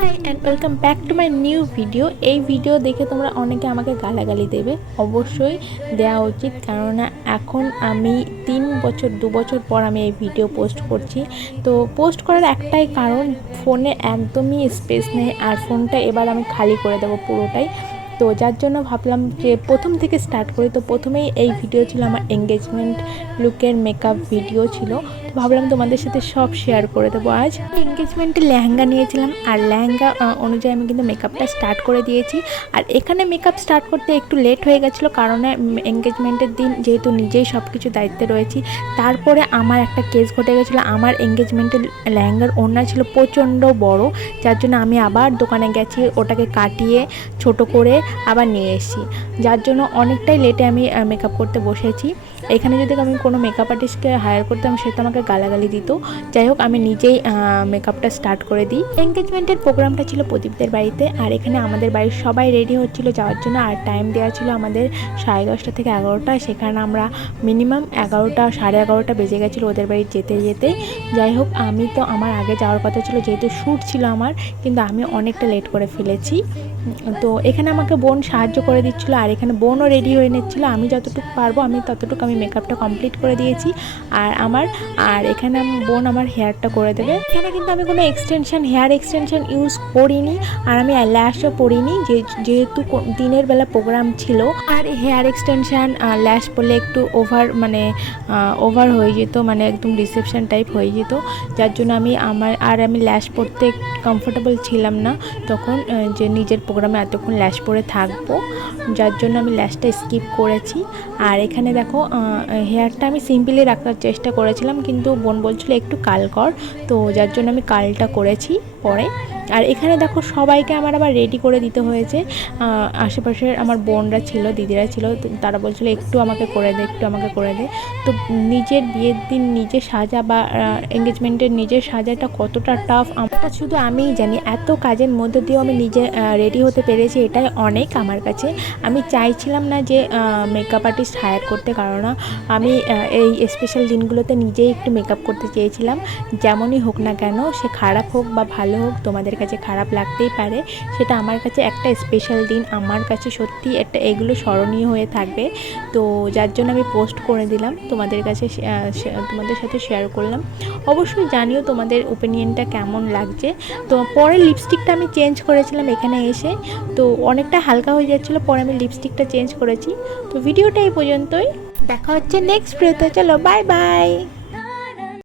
High and welcome back to my new video. এই video দেখে তোমরা অনেকে আমাকে গালাগালি দেবে, অবশ্যই দেওয়া উচিত, কেননা এখন আমি 2 বছর পর আমি এই ভিডিও পোস্ট করছি। তো পোস্ট করার একটাই কারণ, ফোনে একদমই স্পেস নেই আর ফোনটা এবার আমি খালি করে দেবো পুরোটাই। তো যার জন্য ভাবলাম যে প্রথম থেকে স্টার্ট করি। তো প্রথমেই এই ভিডিও ছিল আমার এঙ্গেজমেন্ট লুকের মেকআপ ভিডিও ছিল। তো ভাবলাম তোমাদের সাথে সব শেয়ার করে দেবো। আজ এঙ্গেজমেন্টে লেহেঙ্গা নিয়েছিলাম আর লেহেঙ্গা অনুযায়ী আমি কিন্তু মেকআপটা স্টার্ট করে দিয়েছি। আর এখানে মেকআপ স্টার্ট করতে একটু লেট হয়ে গেছিলো, কারণ এঙ্গেজমেন্টের দিন যেহেতু নিজেই সব কিছু দায়িত্বে রয়েছি। তারপরে আমার একটা কেস ঘটে গেছিলো, আমার এঙ্গেজমেন্টের লেহেঙ্গার ওড়না ছিল প্রচণ্ড বড়, যার জন্য আমি আবার দোকানে গেছি, ওটাকে কাটিয়ে ছোট করে আবার নিয়ে এসেছি, যার জন্য অনেকটাই লেটে আমি মেকআপ করতে বসেছি। এখানে যদি আমি কোনো মেকআপ আর্টিস্টকে হায়ার করতাম, সে তো আমাকে গালাগালি দিত। যাই হোক, আমি নিজেই মেকআপটা স্টার্ট করে দিই। এঙ্গেজমেন্টের প্রোগ্রামটা ছিল প্রদীপদের বাড়িতে, আর এখানে আমাদের বাড়ির সবাই রেডি হচ্ছিল যাওয়ার জন্য। আর টাইম দেওয়া ছিল আমাদের 10:30 থেকে 11টা। সেখানে আমরা মিনিমাম 11টা, 11:30 বেজে গেছিলো ওদের বাড়ি যেতে যেতে। যাই হোক, আমি তো আমার আগে যাওয়ার কথা ছিল, যেহেতু শ্যুট ছিল আমার, কিন্তু আমি অনেকটা লেট করে ফেলেছি। তো এখানে আমাকে বোন সাহায্য করে দিচ্ছিলো, আর এখানে বোনও রেডি হয়ে নিচ্ছিলো। আমি যতটুকু পারবো আমি ততটুকু আমি মেকআপটা কমপ্লিট করে দিয়েছি। আর এখানে বোন আমার হেয়ারটা করে দেবে। এখানে কিন্তু আমি কোনো হেয়ার এক্সটেনশন ইউজ করিনি, আর আমি ল্যাশও পরিনি, যেহেতু দিনের বেলা প্রোগ্রাম ছিল। আর হেয়ার এক্সটেনশন ল্যাশ পরলে একটু ওভার হয়ে যেত, মানে একদম রিসেপশন টাইপ হয়ে যেত, যার জন্য আমি ল্যাশ পরতে কমফোর্টেবল ছিলাম না তখন, যে নিজের প্রোগ্রামে এতক্ষণ ল্যাশ পরে থাকবো, যার জন্য আমি ল্যাশটা স্কিপ করেছি। আর এখানে দেখো, হেয়ারটা আমি সিম্পলি রাখার চেষ্টা করেছিলাম, কিন্তু বোন বলছিল একটু কাল কর, তো যার জন্য আমি কালটা করেছি পরে। আর এখানে দেখো, সবাইকে আমার আবার রেডি করে দিতে হয়েছে। আশেপাশের আমার বোনরা ছিল, দিদিরা ছিল, তারা বলছিল একটু আমাকে করে দে। তো নিজের বিয়ের দিন নিজে সাজা বা এঙ্গেজমেন্টের নিজের সাজাটা কতটা টাফ, আমরা শুধু আমিই জানি। এত কাজের মধ্যে দিয়েও আমি নিজে রেডি হতে পেরেছি, এটাই অনেক আমার কাছে। আমি চাইছিলাম না যে মেকআপ আর্টিস্ট হায়ার করতে, কারণ আমি এই স্পেশাল দিনগুলোতে নিজেই একটু মেকআপ করতে চেয়েছিলাম। যেমনই হোক না কেন, সে খারাপ হোক বা ভালো হোক, তোমাদের কাছে খারাপ লাগতেই পারে, সেটা আমার কাছে একটা স্পেশাল দিন, আমার কাছে সত্যি এগুলো স্মরণীয় হয়ে থাকবে। তো যার জন্য আমি পোস্ট করে দিলাম, তোমাদের সাথে শেয়ার করলাম। অবশ্যই জানিও তোমাদের ওপিনিয়নটা কেমন লাগছে। তো পরে লিপস্টিকটা আমি চেঞ্জ করেছিলাম এখানে এসে, তো অনেকটা হালকা হয়ে যাচ্ছিলো, পরে আমি লিপস্টিকটা চেঞ্জ করেছি। তো ভিডিওটা এই পর্যন্তই, দেখা হচ্ছে নেক্সট ভিডিওতে। চলো, বাই বাই।